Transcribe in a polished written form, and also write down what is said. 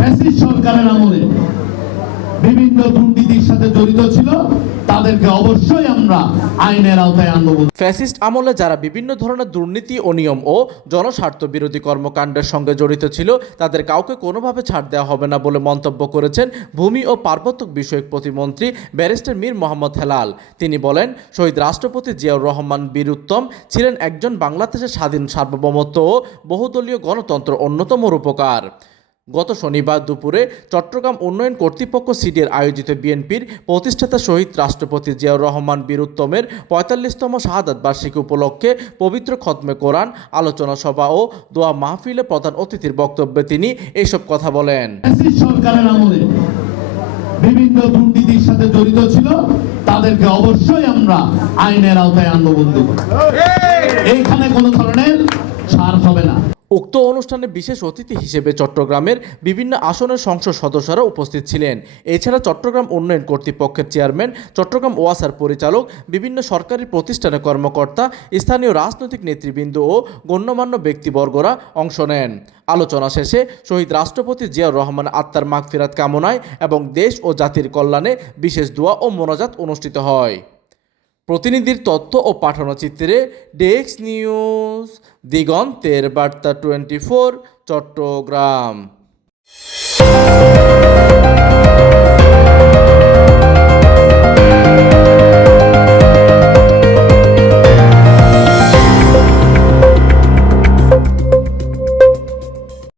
Fascist সরকারের আমলে বিভিন্ন দুর্নীতির সাথে জড়িত ছিল, তাদেরকে অবশ্যই আমরা আইনের আওতায় আনব। ফ্যাসিস্ট আমলে যারা বিভিন্ন ধরনের দুর্নীতি, অনিয়ম ও জনস্বার্থ বিরোধী কর্মকাণ্ডের সঙ্গে জড়িত ছিল, তাদের কাউকে কোনোভাবে ছাড় দেওয়া হবে না বলে মন্তব্য করেছেন ভূমি ও পার্বত্য বিষয়ক প্রতিমন্ত্রী ব্যারিস্টার মীর মোহাম্মদ হেলাল। তিনি বলেন, শহীদ রাষ্ট্রপতি জিয়াউর রহমান বীর উত্তম ছিলেন একজন বাংলাদেশের স্বাধীন সার্বভৌমত্ব ও বহুদলীয় গণতন্ত্র অন্যতম রূপকার। গত শনিবার দুপুরে চট্টগ্রাম উন্নয়ন কর্তৃপক্ষ সিডির আয়োজিত বিএনপির প্রতিষ্ঠাতা শহীদ রাষ্ট্রপতি জিয়াউর রহমান বীর উত্তমের ৪৫তম শাহাদাত বার্ষিকী উপলক্ষে পবিত্র খতমে কোরআন, আলোচনা সভা ও দোয়া মাহফিলে প্রধান অতিথির বক্তব্যে তিনি এইসব কথা বলেন। সরকারের আমলে বিভিন্ন দুর্নীতির সাথে জড়িত ছিল, তাদেরকে অবশ্যই আমরা আইনের আওতায় আনব। বন্ধু, এইখানে কোনো ধরনের ছাড় হবে না। উক্ত অনুষ্ঠানে বিশেষ অতিথি হিসেবে চট্টগ্রামের বিভিন্ন আসনের সংসদ সদস্যরা উপস্থিত ছিলেন। এছাড়া চট্টগ্রাম উন্নয়ন কর্তৃপক্ষের চেয়ারম্যান, চট্টগ্রাম ওয়াসার পরিচালক, বিভিন্ন সরকারি প্রতিষ্ঠানের কর্মকর্তা, স্থানীয় রাজনৈতিক নেতৃবৃন্দ ও গণ্যমান্য ব্যক্তিবর্গরা অংশ নেন। আলোচনা শেষে শহীদ রাষ্ট্রপতি জিয়াউর রহমান আত্মার মাগফিরাত কামনায় এবং দেশ ও জাতির কল্যাণে বিশেষ দোয়া ও মোনাজাত অনুষ্ঠিত হয়। প্রতিনিধির তথ্য ও পাঠানো চিত্রে ডেস্ক নিউজ, দিগন্তের বার্তা 24, চট্টগ্রাম।